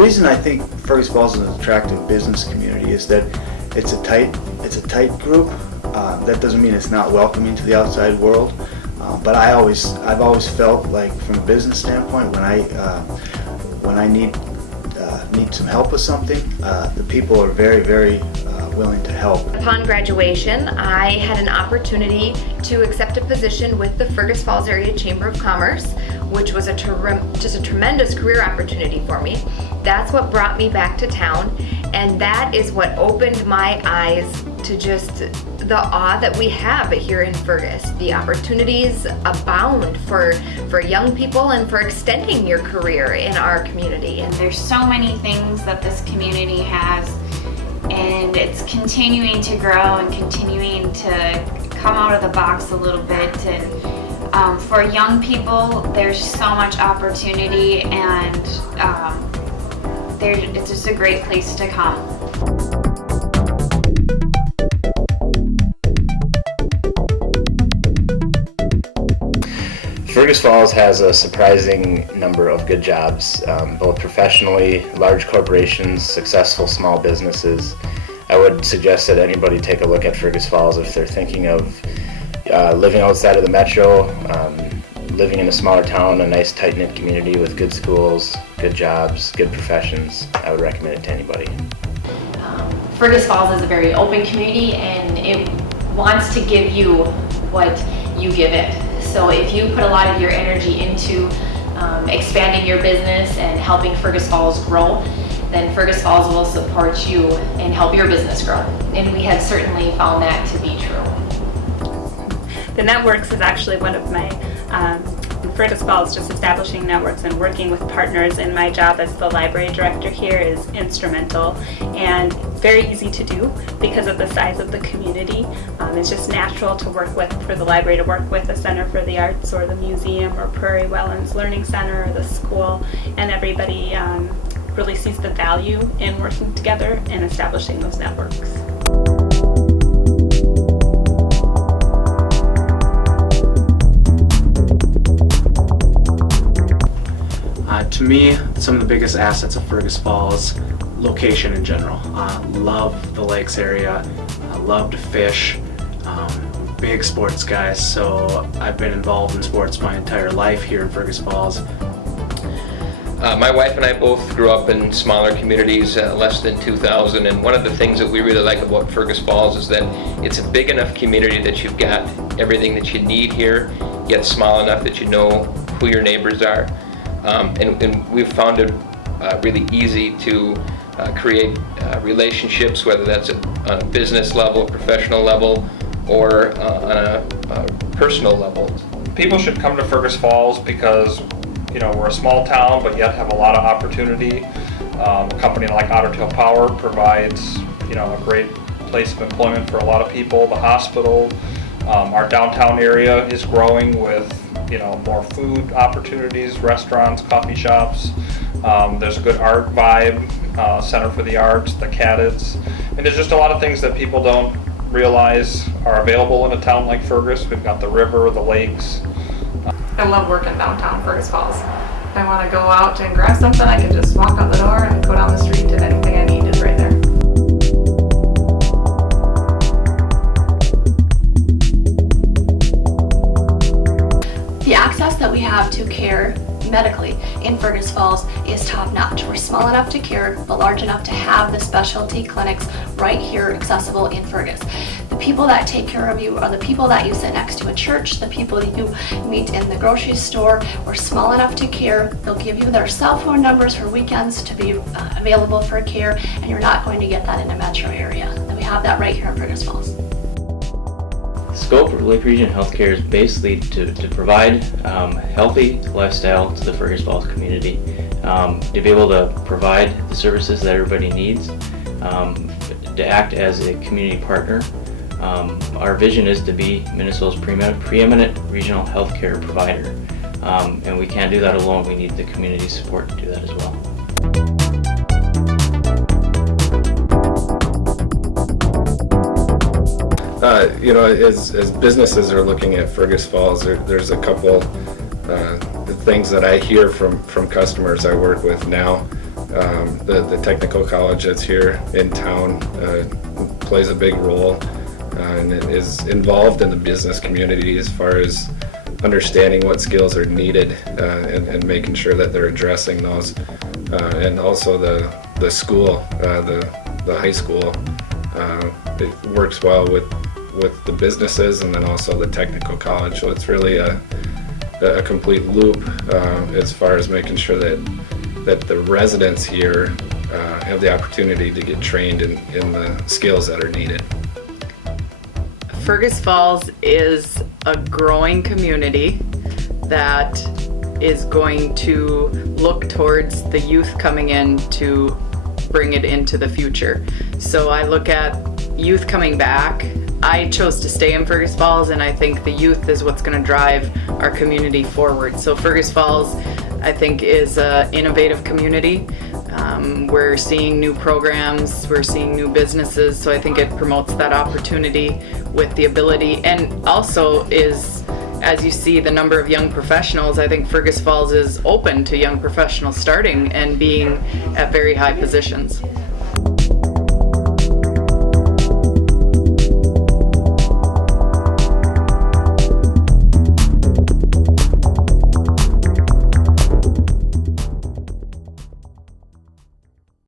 reason I think Fergus Falls is an attractive business community is that it's a tight group. That doesn't mean it's not welcoming to the outside world, but I've always felt like, from a business standpoint, when I need some help with something, the people are very, very willing to help. Upon graduation, I had an opportunity to accept a position with the Fergus Falls Area Chamber of Commerce, which was just a tremendous career opportunity for me. That's what brought me back to town, and that is what opened my eyes to just the awe that we have here in Fergus. The opportunities abound for young people and for extending your career in our community. And there's so many things that this community has, and it's continuing to grow and continuing to come out of the box a little bit. And for young people, there's so much opportunity, and it's just a great place to come. Fergus Falls has a surprising number of good jobs, both professionally, large corporations, successful small businesses. I would suggest that anybody take a look at Fergus Falls if they're thinking of living outside of the metro, living in a smaller town, a nice tight-knit community with good schools, good jobs, good professions. I would recommend it to anybody. Fergus Falls is a very open community, and it wants to give you what you give it. So if you put a lot of your energy into expanding your business and helping Fergus Falls grow, then Fergus Falls will support you and help your business grow. And we have certainly found that to be true. The networks is actually one of my Fergus Falls, just establishing networks and working with partners in my job as the library director here is instrumental and very easy to do because of the size of the community. It's just natural to work with, for the library to work with the Center for the Arts or the museum or Prairie Welllands Learning Center or the school, and everybody really sees the value in working together and establishing those networks. To me, some of the biggest assets of Fergus Falls, location in general. Love the lakes area, love to fish, big sports guy, so I've been involved in sports my entire life here in Fergus Falls. My wife and I both grew up in smaller communities, less than 2,000, and one of the things that we really like about Fergus Falls is that it's a big enough community that you've got everything that you need here, yet small enough that you know who your neighbors are. And we've found it really easy to create relationships, whether that's on a business level, professional level, or on a personal level. People should come to Fergus Falls because, you know, we're a small town, but yet have a lot of opportunity. A company like Otter Tail Power provides, you know, a great place of employment for a lot of people. The hospital, our downtown area is growing with, you know, more food opportunities, restaurants, coffee shops. There's a good art vibe, Center for the Arts, the Cadets, and there's just a lot of things that people don't realize are available in a town like Fergus. We've got the river, the lakes. I love working downtown Fergus Falls. If I want to go out and grab something, I can just walk out the door and go down the street, and anything I need is right there. The access that we have to care medically in Fergus Falls is top notch. We're small enough to care, but large enough to have the specialty clinics right here accessible in Fergus. The people that take care of you are the people that you sit next to in church, the people that you meet in the grocery store. We're small enough to care. They'll give you their cell phone numbers for weekends to be available for care, and you're not going to get that in a metro area. And we have that right here in Fergus Falls. The scope of Lake Region Healthcare is basically to provide healthy lifestyle to the Fergus Falls community, to be able to provide the services that everybody needs, to act as a community partner. Our vision is to be Minnesota's preeminent regional healthcare provider, and we can't do that alone. We need the community support to do that as well. You know, as businesses are looking at Fergus Falls, there's a couple things that I hear from customers I work with now. The technical college that's here in town plays a big role and it is involved in the business community as far as understanding what skills are needed and making sure that they're addressing those. And also the school, the high school, it works well with the businesses and then also the technical college. So it's really a complete loop as far as making sure that the residents here have the opportunity to get trained in the skills that are needed. Fergus Falls is a growing community that is going to look towards the youth coming in to bring it into the future. So I look at youth coming back. I chose to stay in Fergus Falls, and I think the youth is what's going to drive our community forward. So Fergus Falls, I think, is an innovative community. We're seeing new programs, we're seeing new businesses, so I think it promotes that opportunity with the ability, and also is, as you see the number of young professionals, I think Fergus Falls is open to young professionals starting and being at very high positions.